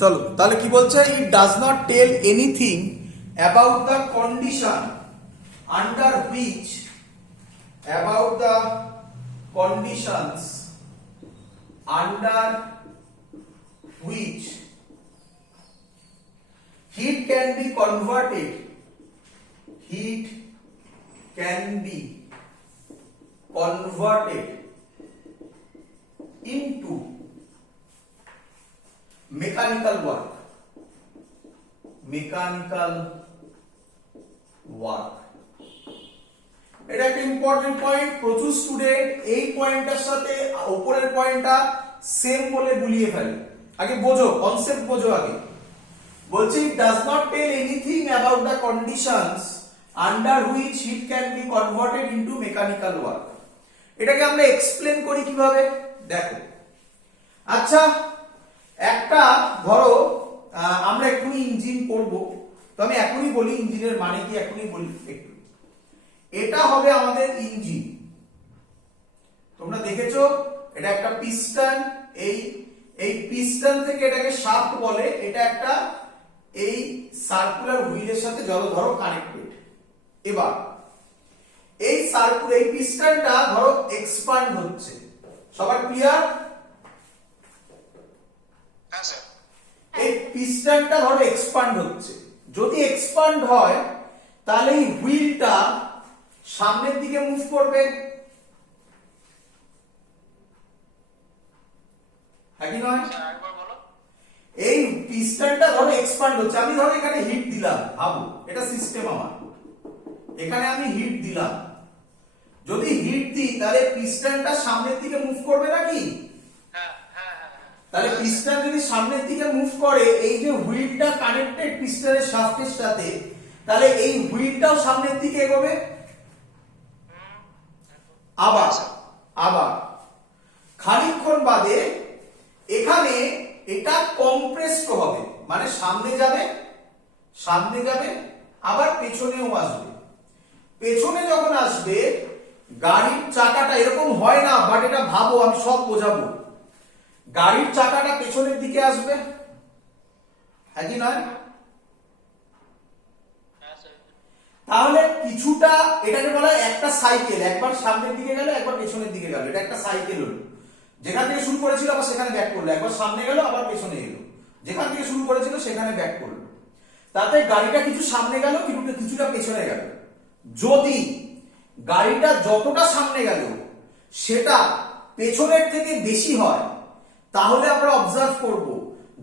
চলো তাহলে কি বলছে, it does not tell anything about the condition under which about the conditions under which heat can be converted into mechanical work এটা একটা important point. প্রচুর student এই পয়েন্টটার সাথে উপরের পয়েন্টটা সেম বলে গুলিয়ে ফেলে। আগে বোঝো, কনসেপ্ট বোঝো আগে। বলছে it does not tell anything about the conditions under which heat can be converted into mechanical work. এটাকে আমরা এক্সপ্লেন করি কিভাবে, দেখো। আচ্ছা, একটা ধরো আমরা এক্ষুনি ইঞ্জিন করব, তো আমি এখনই বলি ইঞ্জিনের মানে কি, এখনই বলি একটু। এটা হবে আমাদের ইঞ্জিন। তোমরা দেখেছো এটা একটা পিস্টন, এই পিস্টন থেকে এটাকে শাফট বলে। এটা একটা এই সার্কুলার হুইলের সাথে ধরো কানেক্টেড। এবার এই পিস্টনটা ধরো এক্সপান্ড হচ্ছে। সবার ক্লিয়ার? হ্যাঁ স্যার। এই পিস্টনটা ধরো এক্সপান্ড হচ্ছে। যদি এক্সপান্ড হয় তাহলে এই হুইলটা সামনের দিকে মুভ করবে, হ্যাঁ কি নয়? এই পিস্টনটা ধরো এক্সপান্ড হচ্ছে। আমি ধরো এখানে হিট দিলাম, ভাবো এটা সিস্টেম আমার। এখানে আমি হিট দিলাম, যদি হিট দিই তাহলে পিস্টনটা সামনের দিকে মুভ করবে নাকি? তাহলে পিস্টন যদি সামনের দিকে মুভ করে, এই যে হুইলটা কানেক্টেড পিস্টনের শাফটের সাথে, তাহলে এই হুইলটাও সামনের দিকে এগোবে। আবার খানিকক্ষণ বাদে এখানে এটা কম্প্রেসড হবে, মানে সামনে যাবে আবার পেছনেও আসবে। পেছনে যখন আসবে গাড়ির চাকাটা এরকম হয় না, বাট এটা ভাবো, আমি সব বোঝাবো। গাড়ির চাকাটা পেছনের দিকে আসবে, হ্যাঁ কি নয়? তাহলে কিছুটা এটাকে বলা হয় একটা সাইকেল, একবার সামনের দিকে গেল একবার পেছনের দিকে গেল। এটা একটা সাইকেল হলো, যেখান থেকে শুরু করেছিল আবার সেখানে ব্যাক করলো, একবার সামনে গেল আবার পেছনে এলো, যেখান থেকে শুরু করেছিল সেখানে ব্যাক করলো। তাতে গাড়িটা কিছু সামনে গেল, কিছুটা পেছনে গেল। যদি গাড়িটা যতটা সামনে গেল সেটা পেছনের থেকে বেশি হয়, তাহলে আমরা অবজার্ভ করব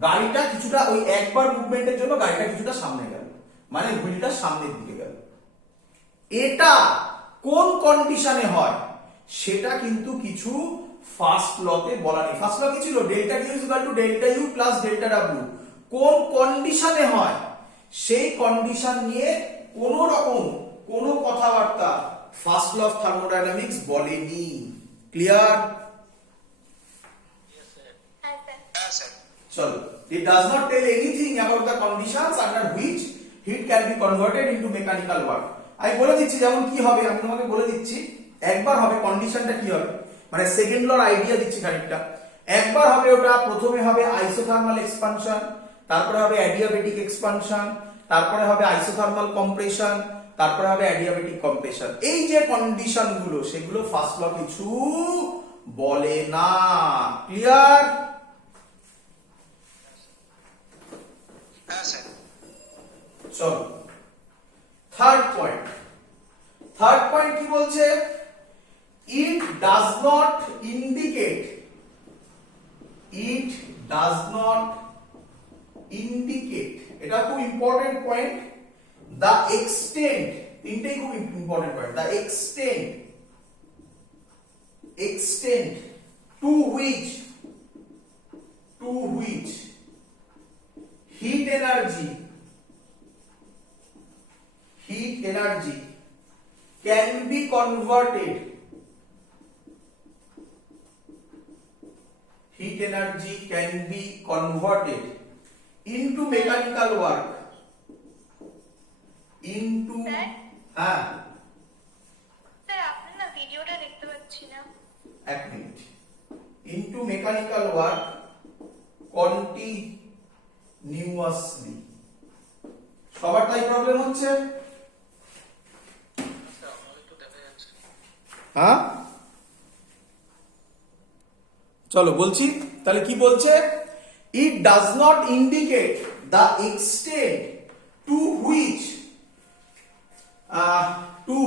গাড়িটা কিছুটা, ওই একবার মুভমেন্টের জন্য গাড়িটা কিছুটা সামনে গেল, মানে হুইলটা সামনের দিকে গেল। এটা কোন কন্ডিশনে হয় সেটা কিন্তু কিছু ফার্স্ট লতে বলা নেই। ফার্স্ট ল কি ছিল? Delta T equal to delta U plus delta W. কোন কন্ডিশনে হয় সেই কন্ডিশন নিয়ে কোন রকম কোন কথাবার্তা ফার্স্ট ল অফ থার্মোডাইনামিক্স বলেনি। ক্লিয়ার? চলো, it does not tell anything about the conditions under which heat can be converted into mechanical work. আমি বলে দিচ্ছি যেমন কি হবে, আমি তোমাকে বলে দিচ্ছি। একবার হবে কন্ডিশনটা কি হবে, মানে সেকেন্ড লর আইডিয়া দিচ্ছি খানিকটা। একবার হবে ওটা, প্রথমে হবে আইসোথার্মাল এক্সপানশন, তারপরে হবে অ্যাডিয়াবেটিক এক্সপানশন, তারপরে হবে আইসোথার্মাল কম্প্রেশন, তারপরে হবে অ্যাডিয়াবেটিক কম্প্রেশন। এই যে কন্ডিশন গুলো, সেগুলো ফার্স্ট ল কিছু বলে না। ক্লিয়ার? চলো, থার্ড পয়েন্ট কি বলছে? ইট ডাজ নট ইন্ডিকেট এটা খুব ইম্পর্টেন্ট পয়েন্ট। দ্য এক্সটেন্ট, তিনটেই খুব important point. The extent to which heat energy can be converted into mechanical work, হ্যাঁ স্যার আপনার না ভিডিওটা দেখতে পাচ্ছি না, এক মিনিট। into mechanical work নিউয়াসলি। সবার তাই প্রবলেম হচ্ছে? হ্যাঁ, চলো বলছি তাহলে কি বলছে, it does not indicate the extent to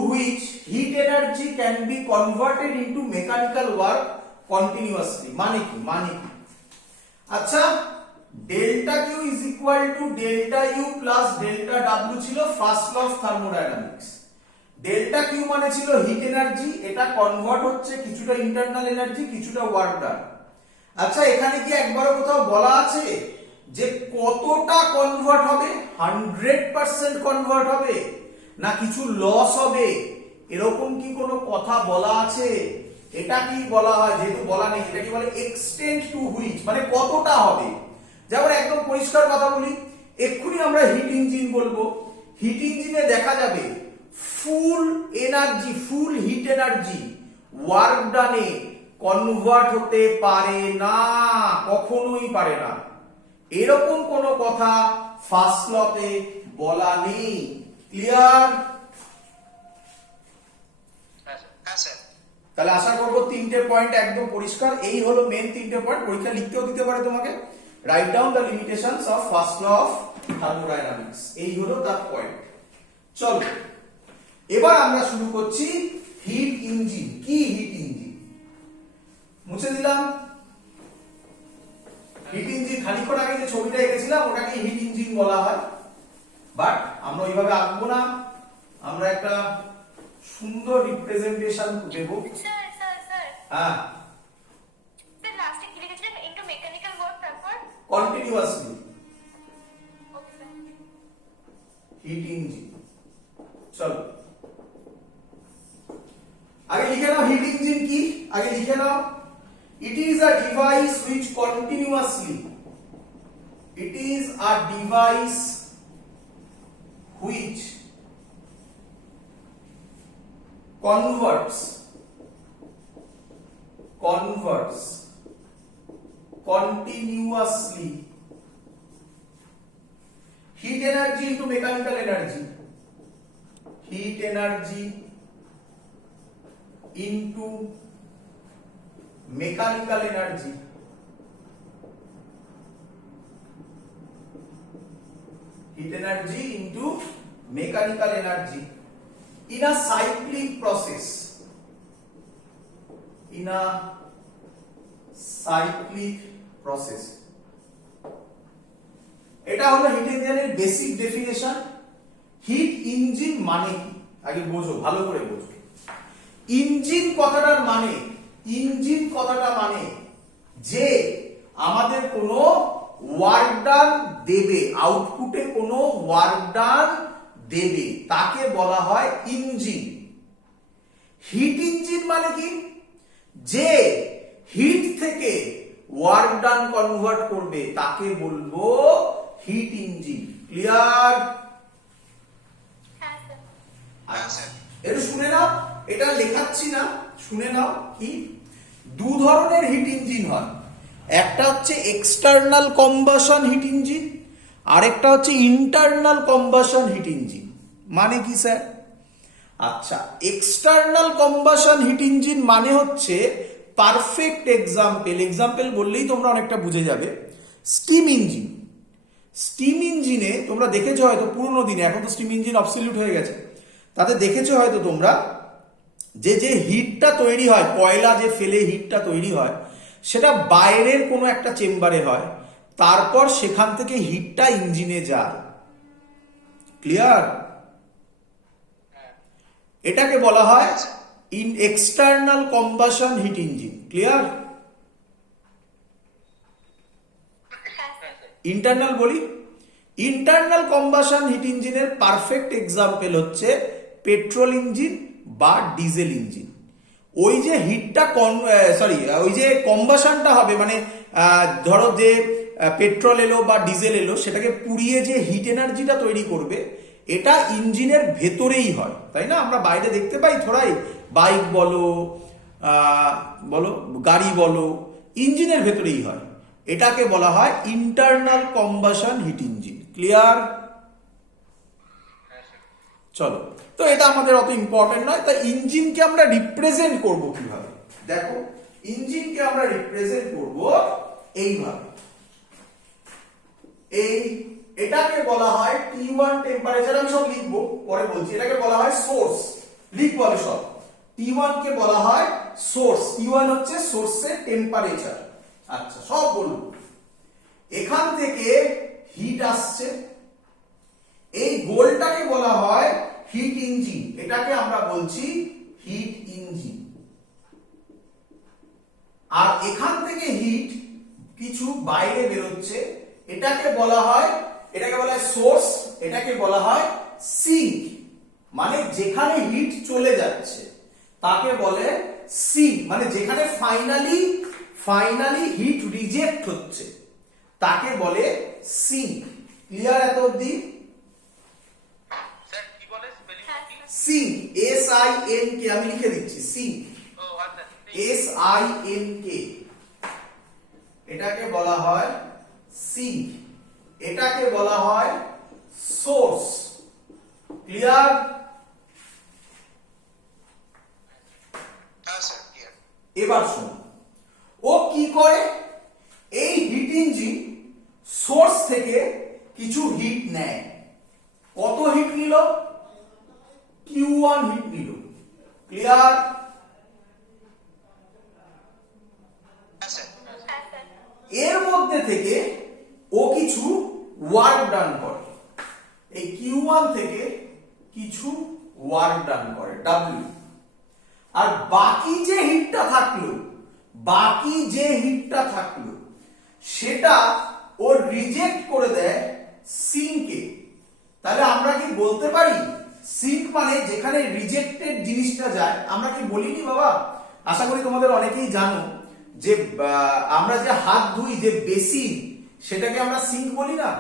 which heat energy can be converted into mechanical work continuously. মানে কি? আচ্ছা, delta Q is equal to delta U plus delta W ছিল first law of thermodynamics. Delta Q মানে ছিল heat energy, এটা convert হচ্ছে কিছুটা internal energy কিছুটা ওয়ার্ক ডান। আচ্ছা, এখানে কি একবারও কোথাও বলা আছে যে কতটা কনভার্ট হবে? 100% কনভার্ট হবে না কিছু লস হবে? এরকম কি কোনো কথা বলা আছে? এটা কি বলা হয়? যেহেতু বলা নেই, এটা কি বলে এক্সটেন্ট টু হুইচ, মানে কতটা হবে। যেমন একদম পরিষ্কার কথা বলি, এক্ষুনি আমরা হিট ইঞ্জিন বলবো, হিট ইঞ্জিনে দেখা যাবে ফুল এনার্জি, ফুল হিট এনার্জি ওয়ার্ক ডানে কনভার্ট হতে পারে না, কখনোই পারে না। এরকম কোনো কথা ফার্স্ট লতে বলা নেই। ক্লিয়ার? তাহলে আশা করবো তিনটে পয়েন্ট একদম পরিষ্কার। এই হলো মেন তিনটে পয়েন্ট, পরীক্ষা লিখতেও দিতে পারে তোমাকে। Write down the limitations of first law of thermodynamics, এই হলো তার পয়েন্ট। চলো এবার আমরা শুরু করছি হিট ইঞ্জিন। কি হিট ইঞ্জিন? মুছে দিলাম। হিট ইঞ্জিন খানিকক্ষণ আগে যে ছবিটা এঁকেছিলাম ওটাকে হিট ইঞ্জিন বলা হয়, বাট আমরা ওইভাবে আঁকবো না, আমরা একটা সুন্দর রিপ্রেজেন্টেশন দেব। স্যার হ্যাঁ, স্যার লাস্টে কি লিখেছিলেন? ইনটু মেকানিক্যাল ওয়ার্ক তারপর continuously okay sir. Hit engine. চলো আগে লিখে নাও হিট ইঞ্জিন কি, আগে লিখে নাও। It is a device which continuously, it is a device which converts continuously heat energy into mechanical energy, heat energy into mechanical energy, heat energy into mechanical energy in a cyclic process, in a cyclic process. এটা হলো hit ইঞ্জিনের basic definition. Hit engine মানে কি আগে বোঝো, ভালো করে বোঝো। ইঞ্জিন কথাটার মানে, ইঞ্জিন কথাটা মানে যে আমাদের কোনো ওয়ার্ক ডান দেবে, আউটপুটে কোনো ওয়ার্ক ডান দেবে, তাকে বলা হয় ইঞ্জিন। হিট ইঞ্জিন মানে কি? যে হিট থেকে ওয়ার্ক ডান কনভার্ট করবে তাকে বলবো হিট ইঞ্জিন। ক্লিয়ার? হ্যাঁ স্যার। এটা শুনে নাও, এটা লেখাচ্ছি না, শুনে নাও। কি দু ধরনের হিট ইঞ্জিন হয়, একটা হচ্ছে এক্সটার্নাল কম্বাশন হিট ইঞ্জিন, আরেকটা হচ্ছে ইন্টারনাল কম্বাশন হিট ইঞ্জিন। মানে কি স্যার? আচ্ছা, এক্সটার্নাল কম্বাশন হিট ইঞ্জিন মানে হচ্ছে পারফেক্ট এক্সাম্পল বললেই তোমরা অনেকটা বুঝে যাবে। স্টিম ইঞ্জিন, স্টিম ইঞ্জিনে তোমরা দেখেছো হয়তো পুরোনো দিনে, এখন তো স্টিম ইঞ্জিন অবসলিউট হয়ে গেছে, তাতে দেখেছো হয়তো তোমরা যে যে হিটটা তৈরি হয়, কয়লা যে ফেলে হিটটা তৈরি হয় সেটা বাইরের কোনো একটা চেম্বারে হয়, তারপর সেখান থেকে হিটটা ইঞ্জিনে যায়। ক্লিয়ার? এটাকে বলা হয় external combustion hit engine. Clear? Internal বলি, ইন্টারনাল কম্বাশন হিট ইঞ্জিনের পারফেক্ট এক্সাম্পল হচ্ছে পেট্রোল ইঞ্জিন বা ডিজেল ইঞ্জিন। ওই যে হিটটা ওই যে কম্বাশনটা হবে, মানে ধরো যে পেট্রোল এলো বা ডিজেল এলো, সেটাকে পুড়িয়ে যে হিট এনার্জিটা তৈরি করবে, এটা ইঞ্জিনের ভেতরেই হয়, তাই না? আমরা বাইরে দেখতে পাই থোড়াই, বাইক বলো গাড়ি বলো, ইঞ্জিনের ভেতরেই হয়। এটাকে বলা হয় internal combustion hit engine. Clear? চলো, তো এটা আমাদের অত ইম্পর্টেন্ট নয়। তা ইঞ্জিনকে আমরা রিপ্রেজেন্ট করব কিভাবে? দেখো, ইঞ্জিনকে আমরা রিপ্রেজেন্ট করব এইভাবে। এটাকে বলা হয় T1 টেম্পারেচার, আমি সব লিখবো পরে বলছি। এটাকে বলা হয় সোর্স, লিখবো আমি সব। T1 কে বলা হয় সোর্স, T1 হচ্ছে সোর্সের টেম্পারেচার। আচ্ছা, সব বলবো। এখান থেকে হিট আসছে, এই গোলটাকে বলা হয় হিট ইঞ্জিন, এটাকে আমরা বলছি হিট ইঞ্জিন। আর এখান থেকে হিট কিছু বাইরে বেরোচ্ছে, এটাকে বলা হয় সোর্স, এটাকে বলা হয় সিঙ্ক। মানে যেখানে হিট চলে যাচ্ছে তাকে বলে সিঙ্ক, মানে যেখানে ফাইনালি হিট রিজেক্ট হচ্ছে তাকে বলে সিঙ্ক। ক্লিয়ার এত অবধি? স্যার কি বলে স্পেলিং কি? সিঙ্ক, SINK, আমি লিখে দিচ্ছি সিঙ্ক, ও আচ্ছা, SINK, এটাকে বলা হয় সিঙ্ক, এটাকে বলা হয় সোর্স। ক্লিয়ার? হ্যাঁ স্যার ক্লিয়ার। এবার শুনো, ও কি করে, এই হিট ইঞ্জিন সোর্স থেকে কিছু হিট নেয়। কত হিট নিল? Q1 হিট নিল। ক্লিয়ার? হ্যাঁ স্যার। হ্যাঁ স্যার। এর মধ্যে থেকে ও কিছু ওয়ার্ক ডান করে, এই Q1 থেকে কিছু ওয়ার্ক ডান করে W। আর বাকি যে হিটটা থাকলো সেটা ও রিজেক্ট করে দেয় সিঙ্কে। তাহলে আমরা কি বলতে পারি সিঙ্ক মানে যেখানে রিজেক্টেড জিনিসটা যায়? আমরা কি বলিনি বাবা? আশা করি তোমাদের অনেকেই জানো যে আমরা যে হাত ধুই, যে বেসিন, সেটাকে আমরা সিঙ্ক বলি না?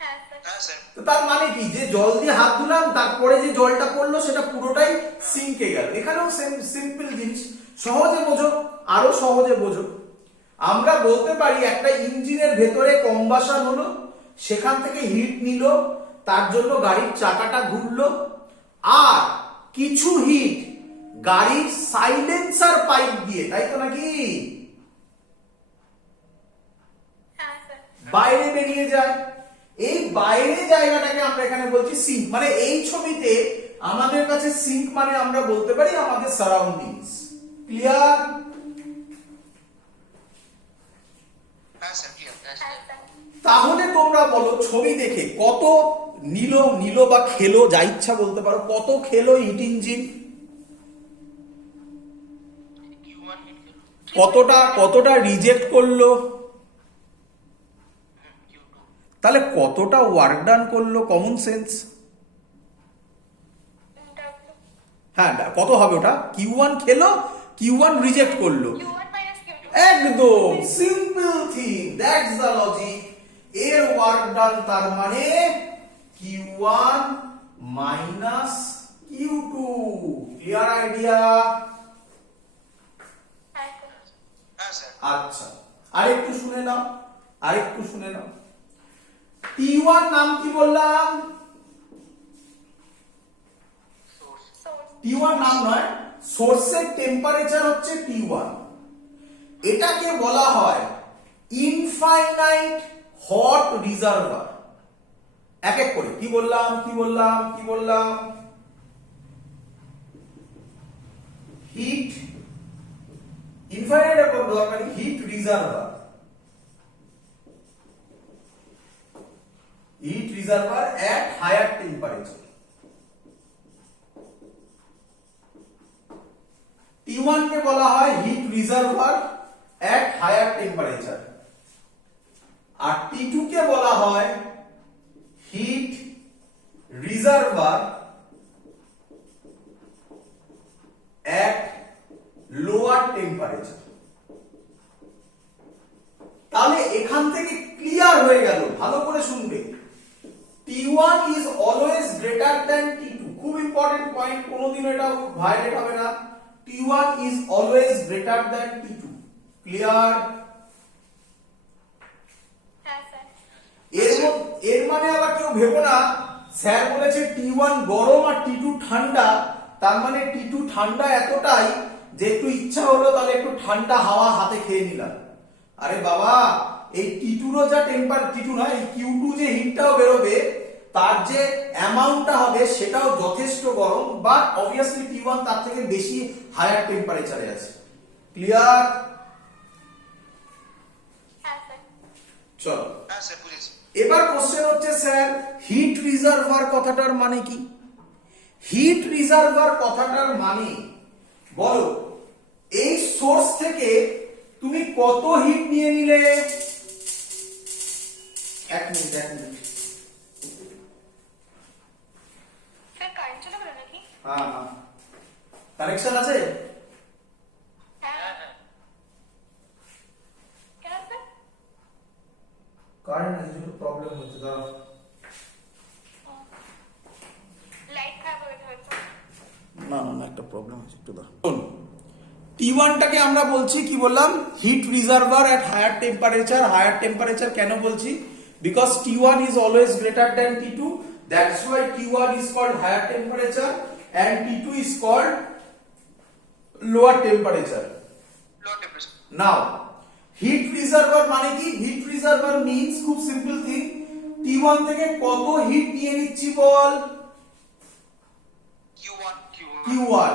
হ্যাঁ স্যার। হ্যাঁ স্যার। তো তার মানে কি, যে জল দিয়ে হাত ধুলাম তারপরে যে জলটা পড়লো সেটা পুরোটাই সিঙ্কে গেল। এখানেও সিম্পল জিনিস, সহজে বোঝো, আরো সহজে বোঝো। আমরা বলতে পারি একটা ইঞ্জিনের ভেতরে কম্বাশন হলো, সেখান থেকে হিট নিল, তার জন্য গাড়ির চাকাটা ঘুরলো, আর কিছু হিট গাড়ির সাইলেন্সার পাইপ দিয়ে, তাই তো নাকি, হ্যাঁ স্যার। বাইরে বেরিয়ে যায়। এই বাইরে জায়গাটাকে আমরা এখানে বলছি সিঙ্ক। মানে এই ছবিতে আমাদের কাছে সিঙ্ক মানে আমরা বলতে পারি আমাদের সারাউন্ডিংস। ক্লিয়ার? হ্যাঁ স্যার ক্লিয়ার। হ্যাঁ স্যার। তাহলে তোমরা বলো, ছবি দেখে কত নিল বা খেলো, যা ইচ্ছা বলতে পারো, কত খেলো হিট ইঞ্জিন, Q1 হিট খেলো। কতটা রিজেক্ট করলো, Q2। তাহলে কতটা ওয়ার্ক ডান করলো? Common sense. W। হ্যাঁ, কত হবে ওটা? Q1 খেলো, Q1 রিজেক্ট করলো। Q1 minus Q2। একদম simple thing, that's the logic. এর ওয়ার্ক ডান তার মানে Q1 minus Q2। Clear idea? হ্যাঁ স্যার। হ্যাঁ স্যার। আচ্ছা, আরেকটু শুনে নাও। T1 নাম কি বললাম? সোর্স। সোর্স। T1 নাম নয়, সোর্সের টেম্পারেচার হচ্ছে T1। এটাকে বলা হয় ইনফাইনাইট হট রিজার্ভার। এক এক করে কি বললাম? হিট ইনফাইনাইট মানে heat reservoir, at higher temperature। T1 কে বলা হয় heat reservoir at higher temperature, আর T2 কে বলা হয় heat reservoir at lower temperature। তাহলে এখান থেকে ক্লিয়ার হয়ে গেল, ভালো করে শুনবে। T1 is always greater than T2, খুব ইম্পর্টেন্ট পয়েন্ট, কোনোদিন এটা ভায়োলেট হবে না। T1 is always greater than T2। Clear? হ্যাঁ স্যার। এর মানে আবার কেউ ভেবো না স্যার বলেছে T1 গরম আর T2 ঠান্ডা, তার মানে T2 ঠান্ডা এতটাই যে একটু ইচ্ছা হলো তাহলে একটু ঠান্ডা হাওয়া হাতে খেয়ে নিলাম। আরে বাবা, এই T2 রও যা T2 না, এই Q2 যে হিটটাও বেরোবে তার যে অ্যামাউন্টটা হবে সেটাও যথেষ্ট গরম, বাট অবভিয়াসলি T1 তার থেকে বেশি হায়ার টেম্পারেচারে আছে। ক্লিয়ার? হ্যাঁ স্যার। চলো হ্যাঁ স্যার বুঝেছি। এবার কোশ্চেন হচ্ছে স্যার হিট রিজার্ভার কথাটার মানে কি? হিট রিজার্ভার কথাটার মানে বলো, এই সোর্স থেকে তুমি কত হিট নিয়ে নিলে? এক মিনিট স্যার কারেন্ট চলে গেল নাকি? হ্যাঁ কানেকশন আছে? হ্যাঁ। কেন স্যার? কারেন্ট আছে, একটু প্রবলেম হচ্ছে, দাঁড়াও। লাইট খারাপ হয়ে গেছে হয়তো। না একটা প্রবলেম আছে, একটু দাঁড়াও। T1 টাকে আমরা বলছি কি বললাম? হিট রিজার্ভার এট হায়ার টেম্পারেচার। হায়ার টেম্পারেচার কেন বলছি? Because T1 is always greater than T2, that's why T1 is called higher temperature and T2 is called lower temperature. Low temperature. Now heat reservoir মানে কি? Heat reservoir means খুব simple thing, T1 থেকে কত hit নিয়ে নিচ্ছি বল? Q1 Q1।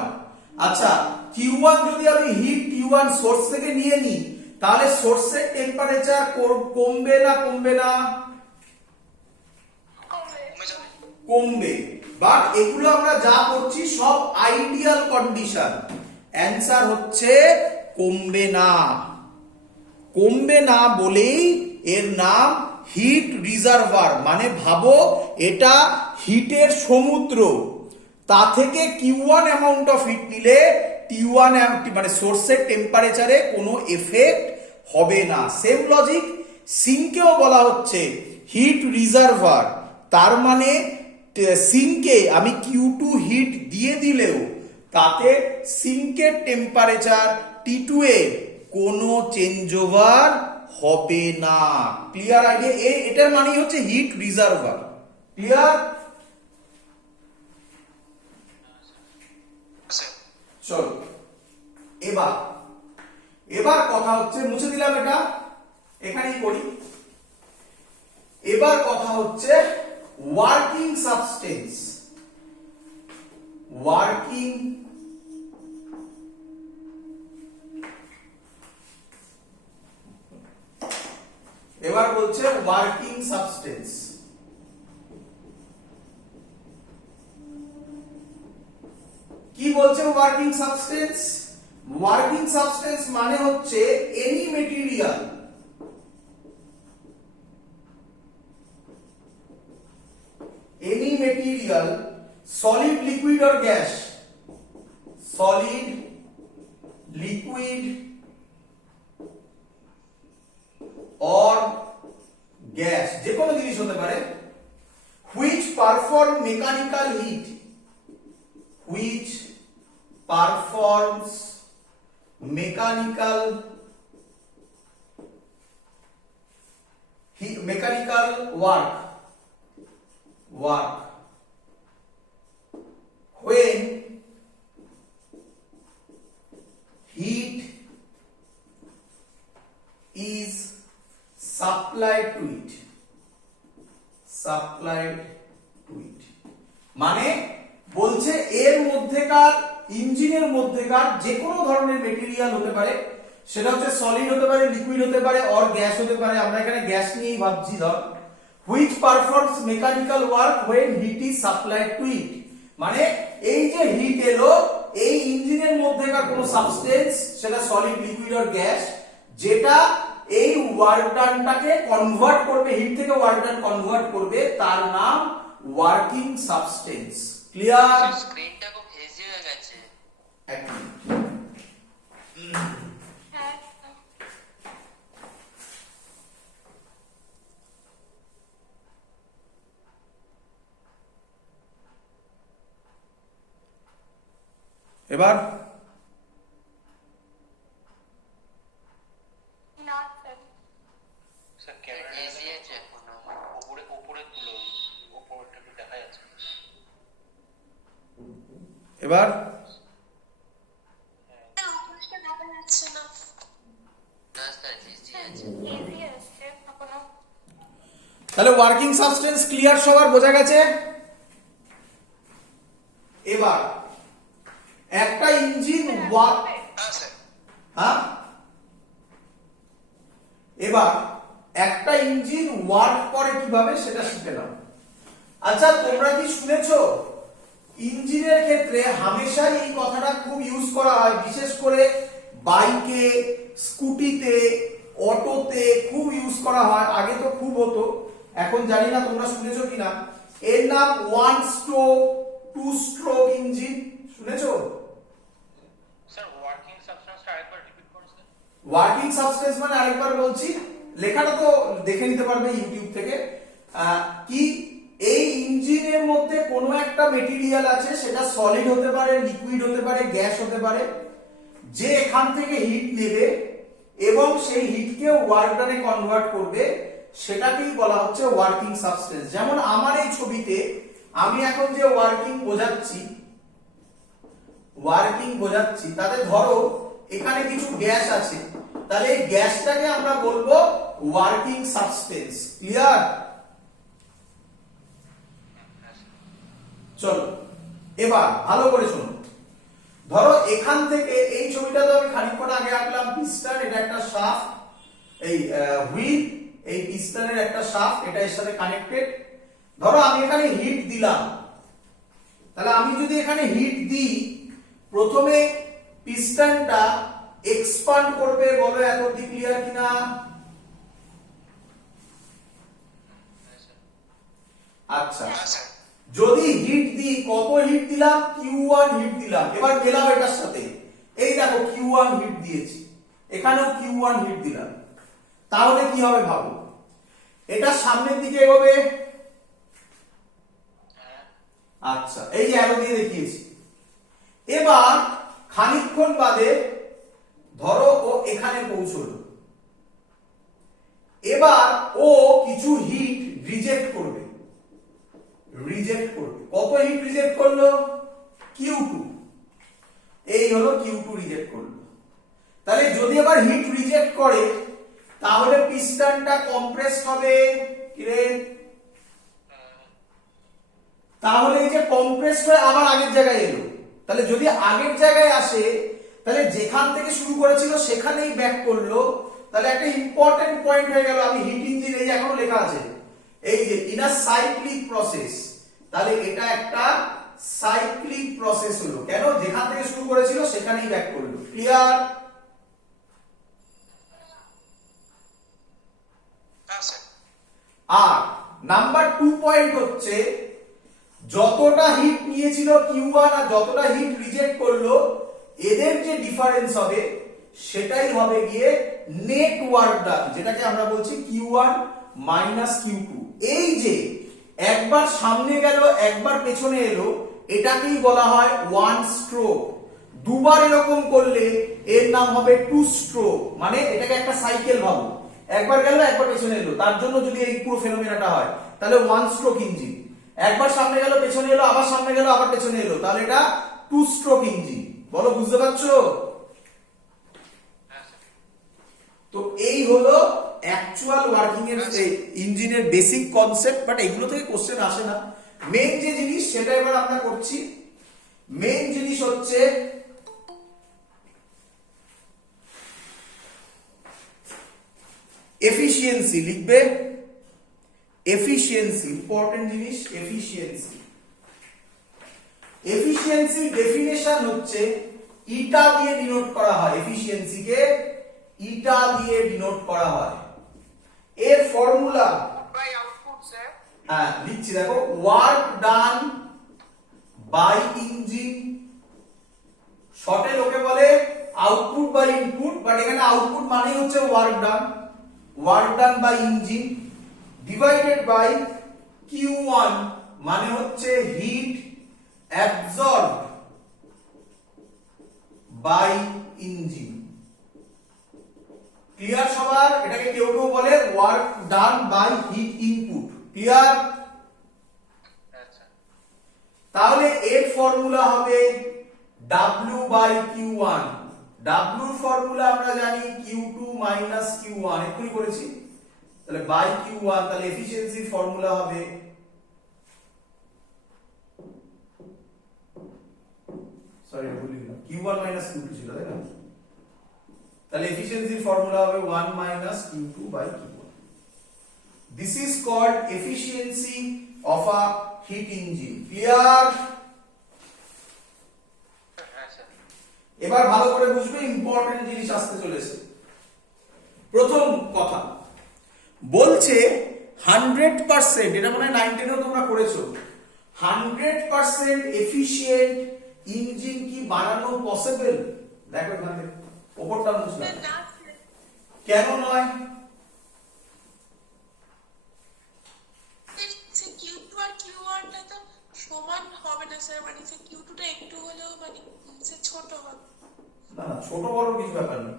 আচ্ছা, Q1 যদি আমি হিট T1 সোর্স থেকে নিয়ে নিই তাহলে সোর্সের টেম্পারেচার কমবে না কমবে না? কমে যাবে। কমবে। বাট এগুলো আমরা যা করছি সব আইডিয়াল কন্ডিশন, অ্যানসার হচ্ছে কমবে না। কমবে না বলেই এর নাম হিট রিজার্ভার। মানে ভাবো এটা হিটের সমুদ্র, তা থেকে Q1 অ্যামাউন্ট অফ হিট নিলে T1 মানে সোর্সের টেম্পারেচারে কোনো এফেক্ট হবে না। সেম লজিক সিঙ্কেও বলা হচ্ছে হিট রিজার্ভার, তার মানে সিঙ্কে আমি Q2 হিট দিয়ে দিলেও তাতে সিঙ্কের টেম্পারেচার T2 এ কোনো চেঞ্জ ওভার হবে না। Clear idea? এটার মানেই হচ্ছে হিট রিজার্ভার। ক্লিয়ার? স্যার চলো এবার কথা হচ্ছে, মুছে দিলাম এটা, এখানেই করি। এবার কথা হচ্ছে ওয়ার্কিং সাবস্টেন্স। ওয়ার্কিং এবার বলছে ওয়ার্কিং সাবস্টেন্স। কি বলছে ওয়ার্কিং সাবস্টেন্স? ওয়ার্কিং সাবস্টেন্স মানে হচ্ছে any material solid, liquid or gas, solid, liquid or gas, যে কোনো জিনিস হতে পারে, which perform mechanical heat, which performs mechanical work when heat is supplied to it, মানে বলছে এর মধ্যেকার ইঞ্জিনের মধ্যেকার যে কোনো ধরনের মেটেরিয়াল হতে পারে, সেটা হচ্ছে সলিড হতে পারে, লিকুইড হতে পারে অর গ্যাস হতে পারে। আমরা এখানে গ্যাস নিয়েই ভাবছি ধর, which performs mechanical work when heat is supplied to it, মানে এই যে হিট এলো এই ইঞ্জিনের মধ্যেকার কোনো সাবস্টেন্স, সেটা সলিড, লিকুইড অর গ্যাস, যেটা এই ওয়ার্ক ডানটাকে কনভার্ট করবে, হিট থেকে ওয়ার্ক ডান কনভার্ট করবে, তার নাম ওয়ার্কিং সাবস্টেন্স। ক্লিয়ার? স্ক্রিনটা খুব হেজি হয়ে গেছে। এক মিনিট। হ্যাঁ এবার হেজি আছে এখনো। উপরে উপরে তুলো, উপরটা একটু দেখা যাচ্ছে। এবার আকাশটা দেখা যাচ্ছে না। না স্যার হেজি আছে। ইজি আসছে এখনো। তাহলে ওয়ার্কিং সাবস্টেন্স ক্লিয়ার, সবার বোঝা গেছে? এবার একটা ইঞ্জিন ওয়ার্ক, হ্যাঁ স্যার। হ্যাঁ, এবার একটা ইঞ্জিন ওয়ার্ক করে কিভাবে সেটা শিখে নাও। আচ্ছা, তোমরা কি শুনেছো ইঞ্জিনের ক্ষেত্রে হামেশাই এই কথাটা খুব ইউজ করা হয়, বিশেষ করে বাইকে, স্কুটিতে, অটোতে খুব ইউজ করা হয়। আগে তো খুব হতো, এখন জানি না তোমরা শুনেছো কিনা। এর নাম one stroke, two stroke engine. শুনেছো? স্যার ওয়ার্কিং সাবস্টেন্সটা আরেকবার রিপিট করুন স্যার। ওয়ার্কিং সাবস্টেন্স মানে আরেকবার বলছি, লেখাটা তো দেখে নিতে পারবে ইউটিউব থেকে। কি এই ইঞ্জিনের মধ্যে কোনো একটা মেটেরিয়াল আছে, সেটা সলিড হতে পারে, লিকুইড হতে পারে, গ্যাস হতে পারে, যে এখান থেকে হিট নেবে এবং সেই হিটকে ওয়ার্ক ডানে কনভার্ট করবে, সেটাকেই বলা হচ্ছে ওয়ার্কিং সাবস্টেন্স। যেমন আমার এই ছবিতে আমি এখন যে ওয়ার্কিং বোঝাচ্ছি তাতে ধরো এখানে কিছু গ্যাস আছে, তাহলে এই গ্যাসটাকে আমরা বলবো ওয়ার্কিং সাবস্টেন্স। ক্লিয়ার? চলো এবার ভালো করে শোনো। ধরো এখান থেকে এই ছবিটা তো আমি খানিকক্ষণ আগে আঁকলাম, পিস্টন, এটা একটা শাফট, এই হুইল, এই পিস্টনের একটা শাফট, এটা এর সাথে কানেক্টেড। ধরো আমি এখানে হিট দিলাম, তাহলে আমি যদি এখানে হিট দিই, প্রথমে পিস্টনটা এক্সপান্ড করবে। বলো এত অব্দি ক্লিয়ার কিনা? আচ্ছা, হ্যাঁ স্যার। যদি হিট দিই, কত হিট দিলাম? Q1 হিট দিলাম। এবার মেলাও এটার সাথে, এই দেখো Q1 হিট দিয়েছি, এখানেও Q1 হিট দিলাম। তাহলে কি হবে ভাবো? এটা সামনের দিকে এগোবে। আচ্ছা, এই যে অ্যারো দিয়ে দেখিয়েছি। এবার খানিকক্ষণ বাদে ধরো ও এখানে পৌঁছলো, এবার ও কিছু হিট রিজেক্ট করবে। কত হিট রিজেক্ট করলো? Q2। এই হলো Q2 রিজেক্ট করলো। তাহলে যদি আবার হিট রিজেক্ট করে, তাহলে পিস্টনটা কম্প্রেস হবে। কিরে? তাহলে এই যে কম্প্রেস হয়ে আবার আগের জায়গায় এলো। তাহলে যদি আগের জায়গায় আসে, তাহলে যেখান থেকে শুরু করেছিল সেখানেই ব্যাক করলো। তাহলে একটা ইম্পর্টেন্ট পয়েন্ট হয়ে গেল। আমি হিট ইঞ্জিন, এই যে এখনো লেখা আছে, এই যে ইন আ সাইক্লিক প্রসেস, তাহলে এটা একটা সাইক্লিক প্রসেস হলো। কেন? যেখান থেকে শুরু করেছিল সেখানেই ব্যাক করলো। ক্লিয়ার? হ্যাঁ স্যার। আর নাম্বার 2 পয়েন্ট হচ্ছে, যতটা হিট নিয়েছিল Q1 আর যতটা হিট রিজেক্ট করলো, এদের যে ডিফারেন্স হবে সেটাই হবে গিয়ে নেট ওয়ার্ক ডান, যেটাকে আমরা বলছি Q1 মাইনাস Q2। এই যে একবার সামনে গেল, একবার পেছনে এলো, এটাকেই বলা হয় ওয়ান স্ট্রোক। দুবার এরকম করলে এর নাম হবে টু স্ট্রোক। মানে এটাকে একটা সাইকেল ভাবো, একবার গেল, একবার পেছনে এলো, তার জন্য যদি এই পুরো ফেনোমেনাটা হয়, তাহলে ওয়ান স্ট্রোক ইঞ্জিন। একবার সামনে গেল, পেছনে এলো, আবার সামনে গেল, আবার পেছনে এলো, তাহলে এটা টু স্ট্রোক ইঞ্জিন। বলো, বুঝতে পারছো? তো এই হলো অ্যাকচুয়াল ওয়ার্কিং এর ইঞ্জিনের বেসিক কনসেপ্ট। বাট এগুলো থেকে কোশ্চেন আসে না। মেইন যে জিনিস সেটা এবার আমরা করছি। মেইন জিনিস হচ্ছে এফিশিয়েন্সি। লিখবে এফিশিয়েন্সি, ইম্পর্টেন্ট জিনিস এফিশিয়েন্সি। এফিশিয়েন্সি ডেফিনেশন হচ্ছে ইটা দিয়ে ডিনোট করা হয়। এফিশিয়েন্সিকে ইটা দিয়ে ডিনোট করা হয়। এর ফর্মুলা বাই আউটপুট স্যার। হ্যাঁ লিখছি, দেখো, ওয়ার্ক ডান বাই ইঞ্জিন, শর্টে লোকে বলে আউটপুট বাই ইনপুট, বাট এখানে আউটপুট মানেই হচ্ছে work done by engine, divided by Q1 মানে হচ্ছে heat absorb by engine. Clear সবার? এটাকে কেউ কেউ বলে work done by heat input. Clear? Yes, sir. তাহলে এর ফর্মুলা হবে W বাই Q1। W এর ফর্মুলা আমরা জানি Q2 মাইনাস Q1, এক্ষুনি করেছি। তাহলে বাই Q1, তাহলে এফিশিয়েন্সির ফর্মুলা হবে সরি ভুলে গেলাম, Q1 মাইনাস Q2 ছিল তাই না? তাহলে এফিশিয়েন্সির ফর্মুলা হবে 1 minus Q2 by Q1। This is called efficiency of a heat engine. Clear? Yes, sir. এবার ভালো করে বুঝবে, ইম্পর্টেন্ট জিনিস আসতে চলেছে। প্রথম কথা বলছে 100%, এটা মনে হয় 9-10 এও তোমরা করেছো, 100% এফিশিয়েন্ট ইঞ্জিন কি বানানো পসিবল? দেখো এখানে ওপরটা বুঝলাম, কেন নয়? Q2 আর Q1 টা তো সমান হবে না স্যার, মানে Q2 টা একটু হলেও মানে ছোট হবে। না না, ছোট বড় কিছু ব্যাপার নেই।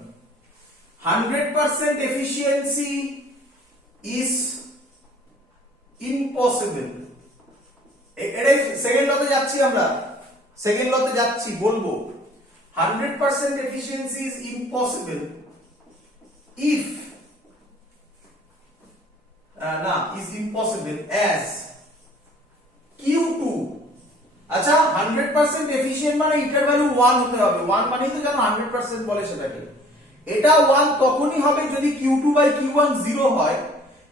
100% efficiency is impossible। এটাই সেকেন্ড লতে যাচ্ছি আমরা, সেকেন্ড লতে যাচ্ছি, বলবো 100% efficiency is impossible if is impossible as Q2। আচ্ছা 100% এফিশিয়েন্ট মানে এটার ভ্যালু 1 হতে হবে। 1 মানেই তো জানো 100% বলে সেটাকে। এটা 1 তখনই হবে যদি Q2 বাই Q1 0 হয়।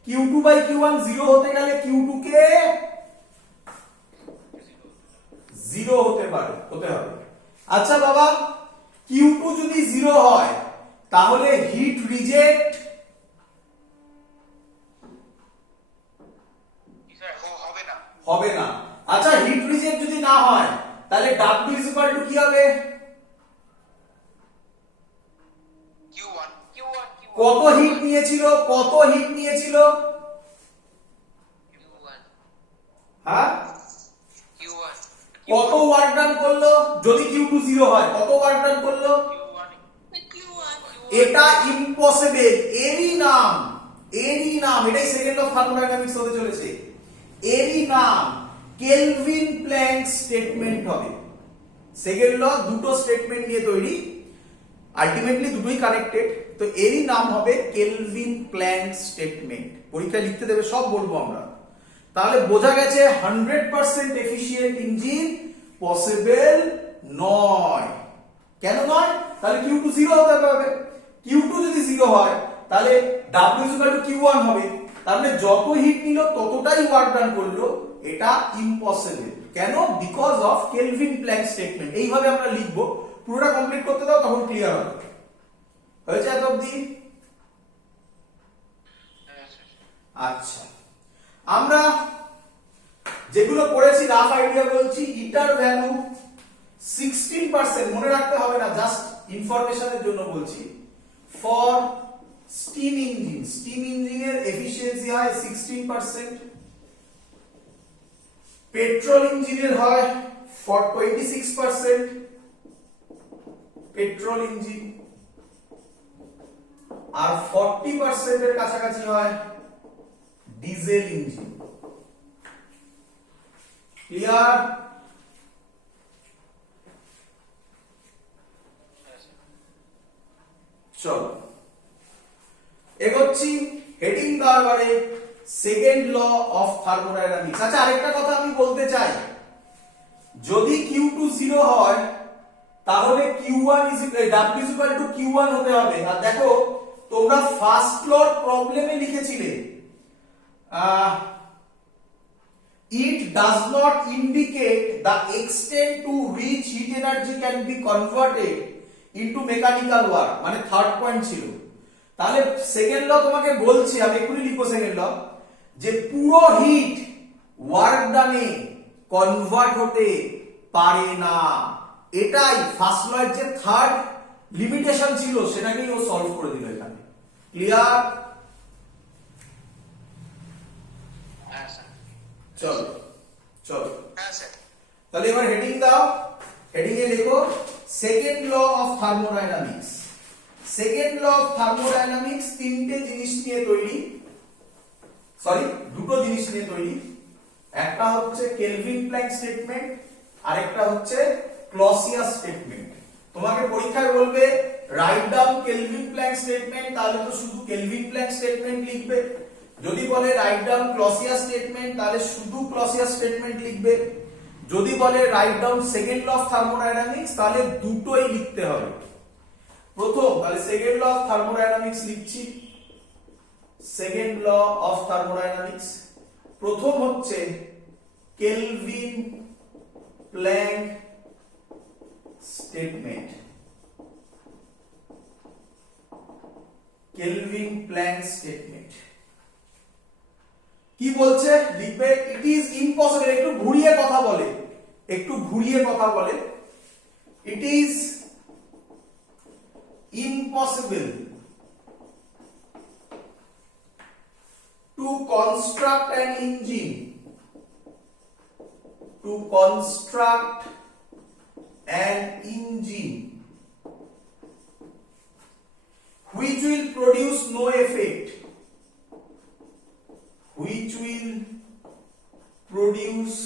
Q2 বাই Q1 0 হতে গেলে Q2 কে 0 হতে হবে। আচ্ছা বাবা, Q2 যদি 0 হয় তাহলে হিট রিজেক্ট Sir, হবে না। হবে না। আচ্ছা হিট রিজেক্ট যদি না হয় তাহলে W কি হবে? Q1 কত হিট নিয়েছিল? Q1 হ্যাঁ, Q1 কত ওয়ার্ক ডান করলো? যদি Q2 0 হয় কত ওয়ার্ক ডান করলো? Q1. Q1 এটা ইম্পসিবল। এরই নাম, এটাই সেকেন্ড অফ থার্মোডাইনামিক্স হতে চলেছে। এরই নাম কেলভিন প্ল্যাঙ্ক স্টেটমেন্ট হবে। সেকেন্ড ল দুটো স্টেটমেন্ট নিয়ে তৈরি, আলটিমেটলি দুটোই কানেক্টেড। তো এরই নাম হবে কেলভিন প্ল্যাঙ্ক স্টেটমেন্ট। পরীক্ষায় লিখতে দেবে, সব বলবো আমরা। তাহলে বোঝা গেছে 100% এফিশিয়েন্ট ইঞ্জিন পসিবল নয়। কেন নয়? তাহলে Q2 0 হতে হবে। Q2 যদি 0 হয় তাহলে W Q1 হবে। তাহলে যত হিট নিল ততটাই ওয়ার্ক ডান করলো, এটা ইম্পসিবল। কেন? Because of Kelvin Planck statement. এইভাবে আমরা লিখবো, পুরোটা কমপ্লিট করতে দাও, তখন ক্লিয়ার হবে। হয়েছে এত অবধি? Yes, sir. আচ্ছা, আমরা যেগুলো পড়েছি রাফ আইডিয়া বলছি। ইটার ভ্যালু 16%, মনে রাখতে হবে না, জাস্ট ইনফরমেশনের জন্য বলছি। ফর স্টিম ইঞ্জিন, স্টিম ইঞ্জিনের এফিশিয়েন্সি হয় 16%। পেট্রোল ইঞ্জিনের হয় 26%। পেট্রোল ইঞ্জিন আর 40% এর কাছাকাছি হয় diesel engine. Clear? Yes, sir. চলো এগোচ্ছি। হেডিং দেওয়ার পরে সেকেন্ড ল অফ থার্মোডাইনামিক্স। আচ্ছা আরেকটা কথা আমি বলতে চাই, যদি Q2 0 হয় তাহলে Q1 W Q1 হতে হবে। আর দেখো তোমরা ফার্স্ট লর প্রবলেমে লিখেছিলে it does not indicate the extent to which heat energy can be converted into mechanical work, মানে থার্ড পয়েন্ট ছিল। তাহলে সেকেন্ড ল তোমাকে বলছে, আমি এক্ষুনি লিখবো সেকেন্ড ল, যে পুরো হিট ওয়ার্ক ডানে কনভার্ট হতে পারে না। এটাই ফার্স্ট লয়ের যে থার্ড লিমিটেশন ছিল সেটাকেই ও সলভ করে দিল এখানে। ক্লিয়ার? Yes, sir. চলো চলো হ্যাঁ স্যার। তাহলে এবার হেডিং দাও। হেডিং এ লেখো second law of thermodynamics. Second law of thermodynamics তিনটে জিনিস নিয়ে তৈরি, সরি দুটো জিনিস নিয়ে তৈরি। একটা হচ্ছে কেলভিন প্ল্যাঙ্ক স্টেটমেন্ট, আরেকটা হচ্ছে ক্লসিয়াস স্টেটমেন্ট। তোমাকে পরীক্ষায় বলবে write down Kelvin Planck statement, তাহলে তো শুধু কেলভিন প্ল্যাঙ্ক স্টেটমেন্ট লিখবে। যদি বলে রাইট ডাউন ক্লসিয়াস স্টেটমেন্ট, তাহলে শুধু ক্লসিয়াস স্টেটমেন্ট লিখবে। যদি বলে write down second law of thermodynamics, তাহলে দুটোই লিখতে হবে। প্রথম তাহলে সেকেন্ড ল অফ থার্মোডাইনামিক্স লিখছি। সেকেন্ড ল অফ থার্মোডাইনামিক্স প্রথম হচ্ছে Kelvin Planck statement. Kelvin Planck statement কি বলছে লিখবে, ইট ইজ ইম্পসিবল, একটু ঘুরিয়ে কথা বলে, একটু ঘুরিয়ে কথা বলে, it is impossible to construct an engine, to construct an engine which will produce no effect, which will produce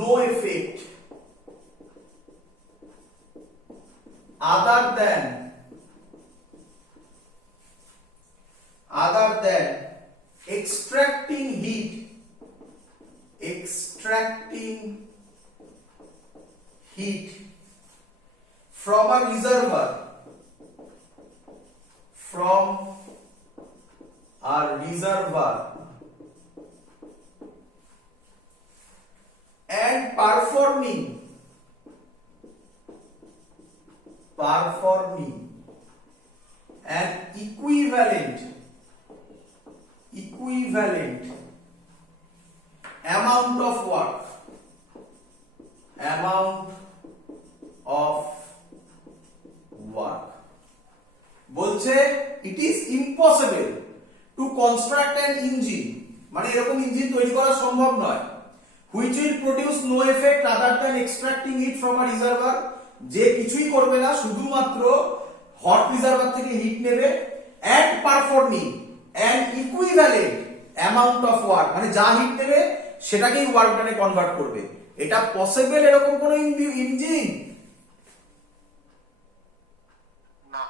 no effect other than extracting heat from a reservoir, and performing an equivalent amount of work, বলছে it is impossible to construct an engine, মানে এরকম engine তৈরি করা সম্ভব নয়, which will produce no effect other than extracting it from a reservoir, যে কিছুই করবে না, শুধুমাত্র হট রিজার্ভার থেকে হিট নেবে, and performing an equivalent amount of work, মানে যা হিট নেবে সেটাকেই ওয়ার্ক ডানে কনভার্ট করবে। এটা পসিবল এরকম কোন ইঞ্জিন? না।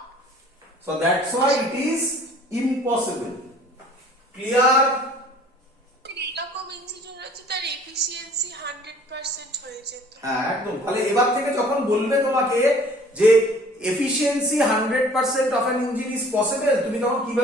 So that's why it is impossible. Clear? এরকম ইঞ্জিন হচ্ছে তার এফিসিয়েন্সি 100% হয়ে যেত। হ্যাঁ একদম। তাহলে এবার থেকে যখন বলবে তোমাকে যে efficiency 100% of an engine is possible, তুমি তখন কিভাবে